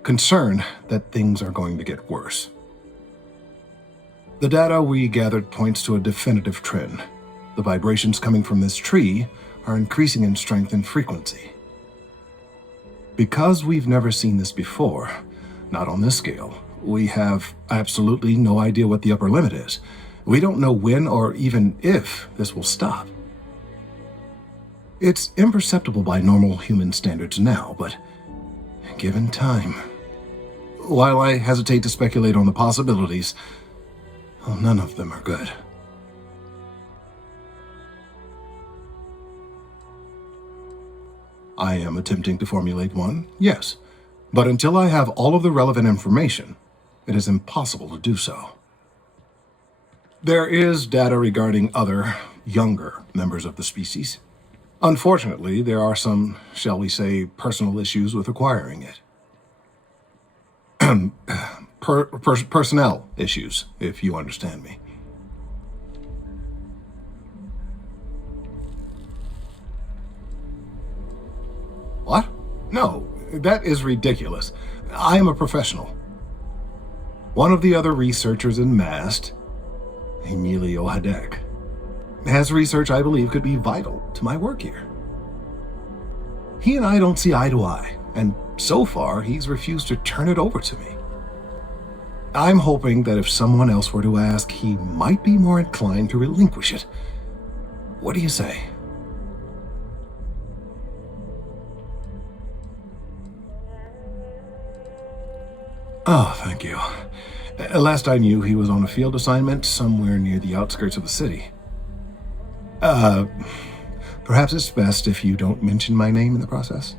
concern that things are going to get worse. The data we gathered points to a definitive trend. The vibrations coming from this tree are increasing in strength and frequency. Because we've never seen this before, not on this scale, we have absolutely no idea what the upper limit is. We don't know when or even if this will stop. It's imperceptible by normal human standards now, but given time... While I hesitate to speculate on the possibilities, well, none of them are good. I am attempting to formulate one, yes, but until I have all of the relevant information, it is impossible to do so. There is data regarding other, younger members of the species. Unfortunately, there are some, shall we say, personal issues with acquiring it. Personnel issues, if you understand me. What? No, that is ridiculous. I am a professional. One of the other researchers in MAST, Emilio Hadek, has research I believe could be vital to my work here. He and I don't see eye to eye, and so far he's refused to turn it over to me. I'm hoping that if someone else were to ask, he might be more inclined to relinquish it. What do you say? Oh, thank you. Last I knew, he was on a field assignment somewhere near the outskirts of the city. Perhaps it's best if you don't mention my name in the process?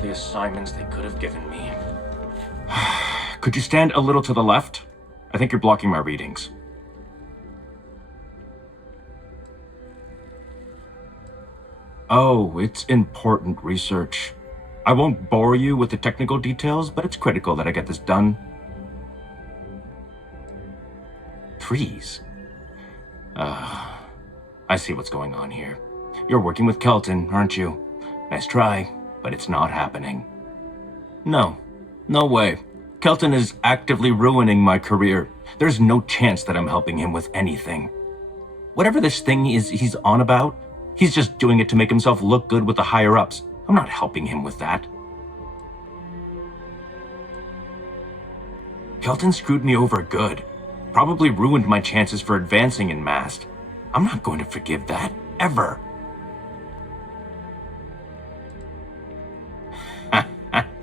all the assignments they could have given me. Could you stand a little to the left? I think you're blocking my readings. Oh, it's important research. I won't bore you with the technical details, but it's critical that I get this done. Trees? I see what's going on here. You're working with Kelton, aren't you? Nice try, but it's not happening. No way. Kelton is actively ruining my career. There's no chance that I'm helping him with anything. Whatever this thing is he's on about, he's just doing it to make himself look good with the higher-ups. I'm not helping him with that. Kelton screwed me over good. Probably ruined my chances for advancing in Mast. I'm not going to forgive that, ever.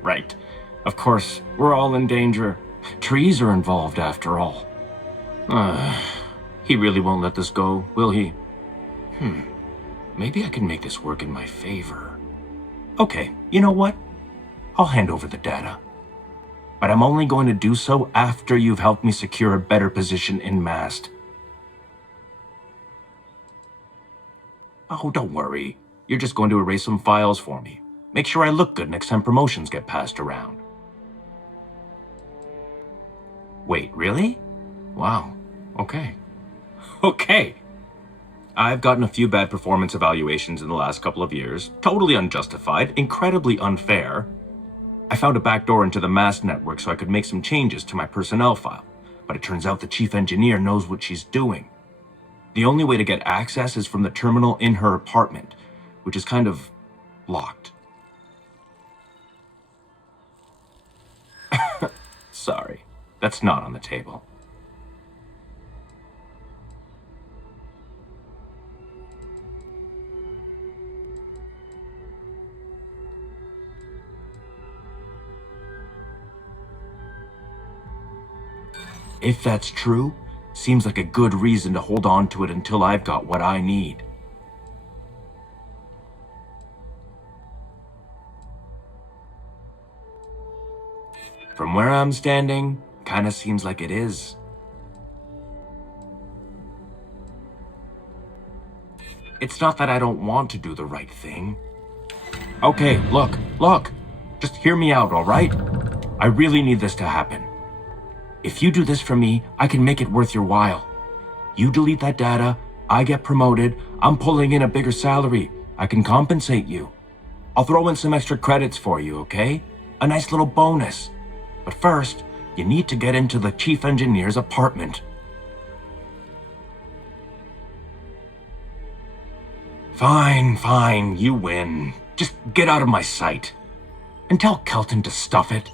Right. Of course, we're all in danger. Trees are involved after all. He really won't let this go, will he? Maybe I can make this work in my favor. Okay, you know what? I'll hand over the data. But I'm only going to do so after you've helped me secure a better position in Mast. Oh, don't worry. You're just going to erase some files for me. Make sure I look good next time promotions get passed around. Wait, really? Wow. Okay. Okay. I've gotten a few bad performance evaluations in the last couple of years. Totally unjustified, incredibly unfair. I found a backdoor into the Mast network so I could make some changes to my personnel file, but it turns out the chief engineer knows what she's doing. The only way to get access is from the terminal in her apartment, which is kind of locked. Sorry, that's not on the table. If that's true, seems like a good reason to hold on to it until I've got what I need. From where I'm standing, kinda seems like it is. It's not that I don't want to do the right thing. Okay, look. Just hear me out, alright? I really need this to happen. If you do this for me, I can make it worth your while. You delete that data, I get promoted, I'm pulling in a bigger salary. I can compensate you. I'll throw in some extra credits for you, okay? A nice little bonus. But first, you need to get into the chief engineer's apartment. Fine, you win. Just get out of my sight. And tell Kelton to stuff it.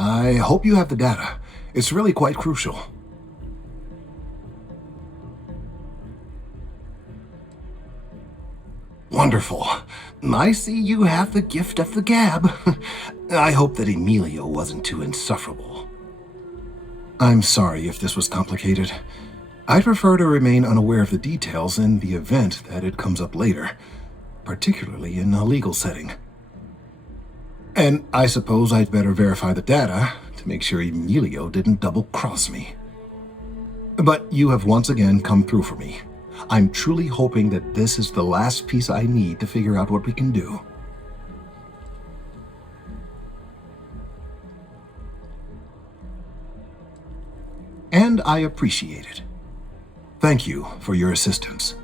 I hope you have the data. It's really quite crucial. Wonderful. I see you have the gift of the gab. I hope that Emilio wasn't too insufferable. I'm sorry if this was complicated. I'd prefer to remain unaware of the details in the event that it comes up later, particularly in a legal setting. And I suppose I'd better verify the data to make sure Emilio didn't double-cross me. But you have once again come through for me. I'm truly hoping that this is the last piece I need to figure out what we can do. And I appreciate it. Thank you for your assistance.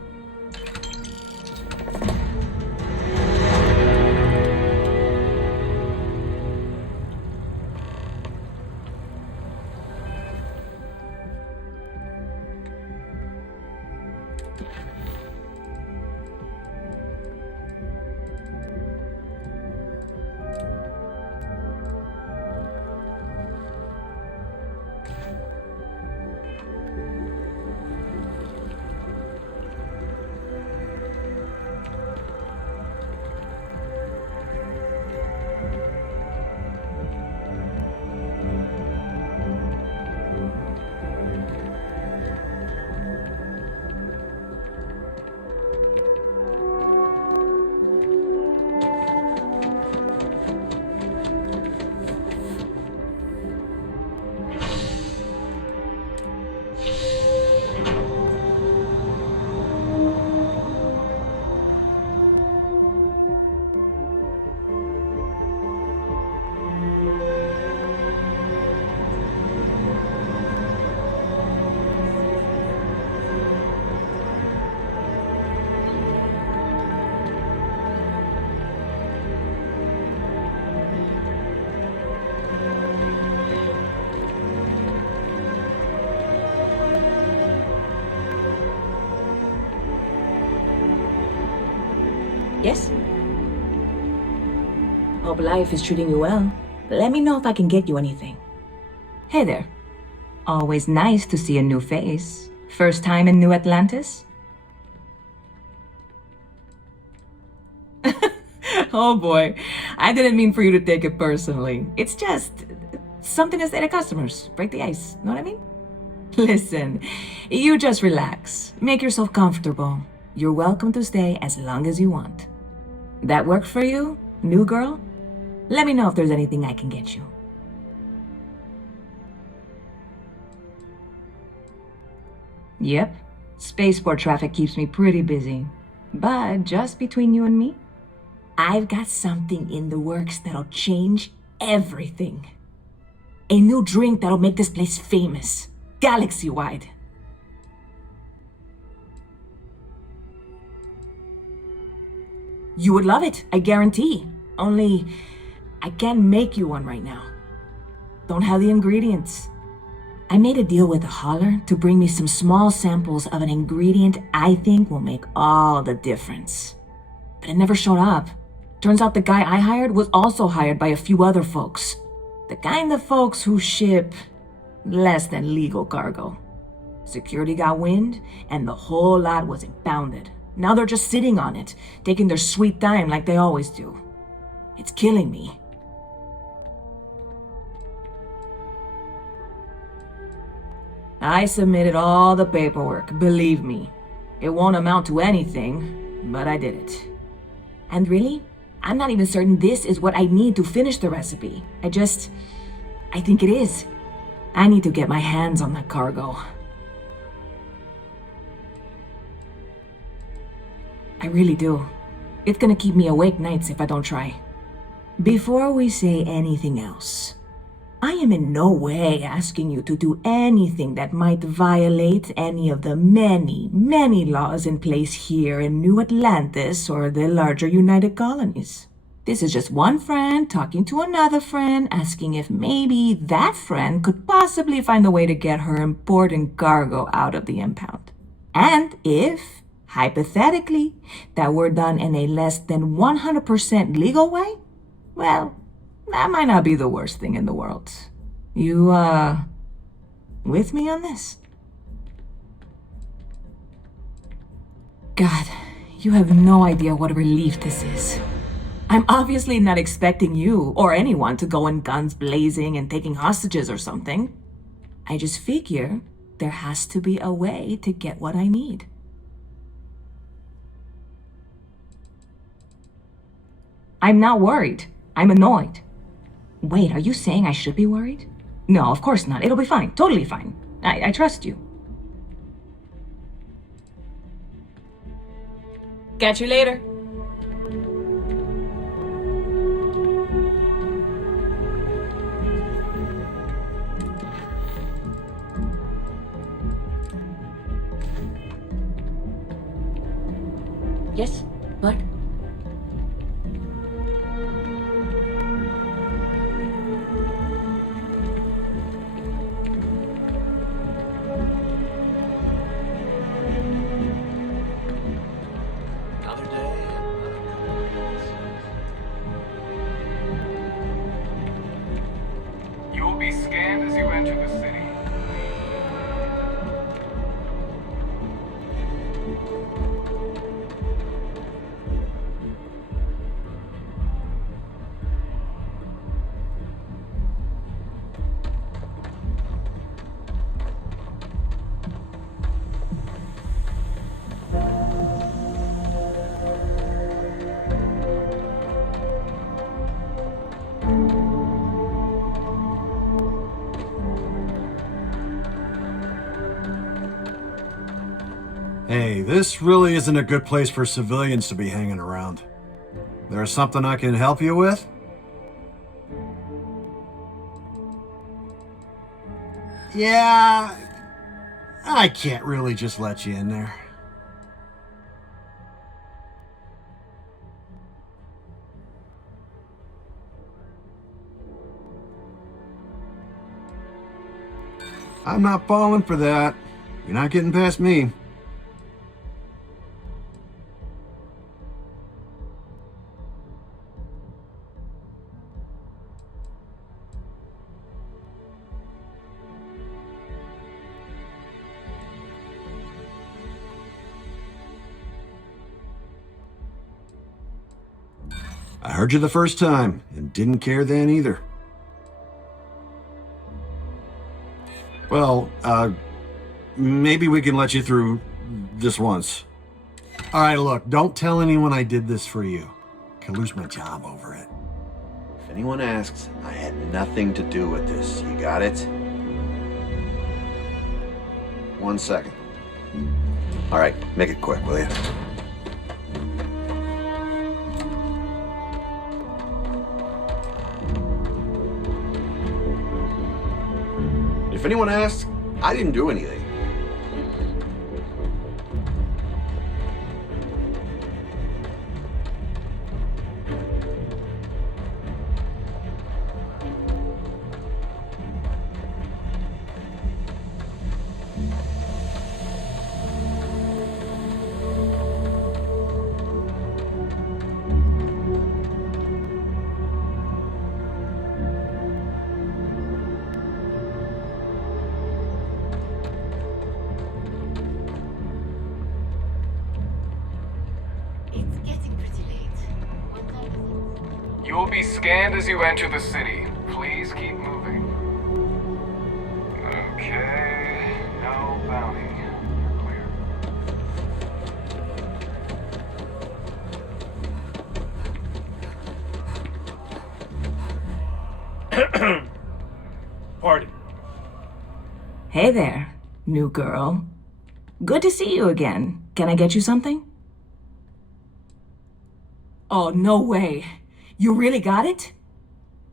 Yes? Hope life is treating you well. Let me know if I can get you anything. Hey there. Always nice to see a new face. First time in New Atlantis? Oh boy, I didn't mean for you to take it personally. It's just something to say to customers. Break the ice, know what I mean? Listen, you just relax. Make yourself comfortable. You're welcome to stay as long as you want. That work for you, new girl? Let me know if there's anything I can get you. Yep, spaceport traffic keeps me pretty busy. But just between you and me, I've got something in the works that'll change everything. A new drink that'll make this place famous, galaxy-wide. You would love it, I guarantee. Only, I can't make you one right now. Don't have the ingredients. I made a deal with a hauler to bring me some small samples of an ingredient I think will make all the difference. But it never showed up. Turns out the guy I hired was also hired by a few other folks. The kind of folks who ship less than legal cargo. Security got wind, and the whole lot was impounded. Now they're just sitting on it, taking their sweet time like they always do. It's killing me. I submitted all the paperwork, believe me. It won't amount to anything, but I did it. And really, I'm not even certain this is what I need to finish the recipe. I think it is. I need to get my hands on that cargo. I really do. It's gonna keep me awake nights if I don't try. Before we say anything else, I am in no way asking you to do anything that might violate any of the many, many laws in place here in New Atlantis or the larger United Colonies. This is just one friend talking to another friend, asking if maybe that friend could possibly find a way to get her important cargo out of the impound. And if, hypothetically, that were done in a less than 100% legal way, well, that might not be the worst thing in the world. You, with me on this? God, you have no idea what a relief this is. I'm obviously not expecting you or anyone to go in guns blazing and taking hostages or something. I just figure there has to be a way to get what I need. I'm not worried. I'm annoyed. Wait, are you saying I should be worried? No, of course not. It'll be fine. Totally fine. I trust you. Catch you later. Yes, what? Another day, You will be scanned as you enter the city. Hey, this really isn't a good place for civilians to be hanging around. There's something I can help you with? Yeah, I can't really just let you in there. I'm not falling for that. You're not getting past me. I heard you the first time, and didn't care then either. Well, maybe we can let you through this once. All right, look, don't tell anyone I did this for you. I could lose my job over it. If anyone asks, I had nothing to do with this. You got it? 1 second. All right, make it quick, will you? If anyone asks, I didn't do anything. You will be scanned as you enter the city. Please keep moving. Okay, no bounty. You're clear. Pardon. Hey there, new girl. Good to see you again. Can I get you something? Oh, no way. You really got it?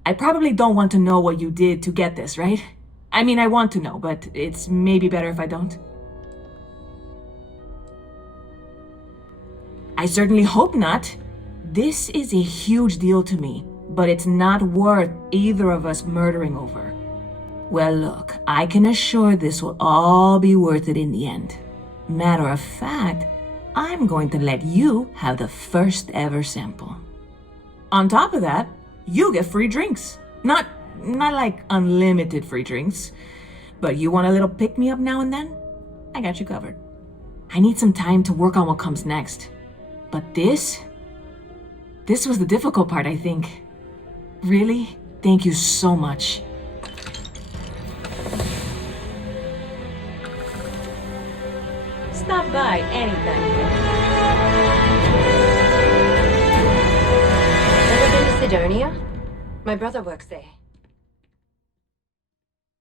I probably don't want to know what you did to get this, right? I mean, I want to know, but it's maybe better if I don't. I certainly hope not. This is a huge deal to me, but it's not worth either of us murdering over. Well, look, I can assure this will all be worth it in the end. Matter of fact, I'm going to let you have the first ever sample. On top of that, you get free drinks. Not like unlimited free drinks, but you want a little pick-me-up now and then? I got you covered. I need some time to work on what comes next. But this was the difficult part, I think. Really, thank you so much. Stop by anytime. Ever been to Sidonia? My brother works there.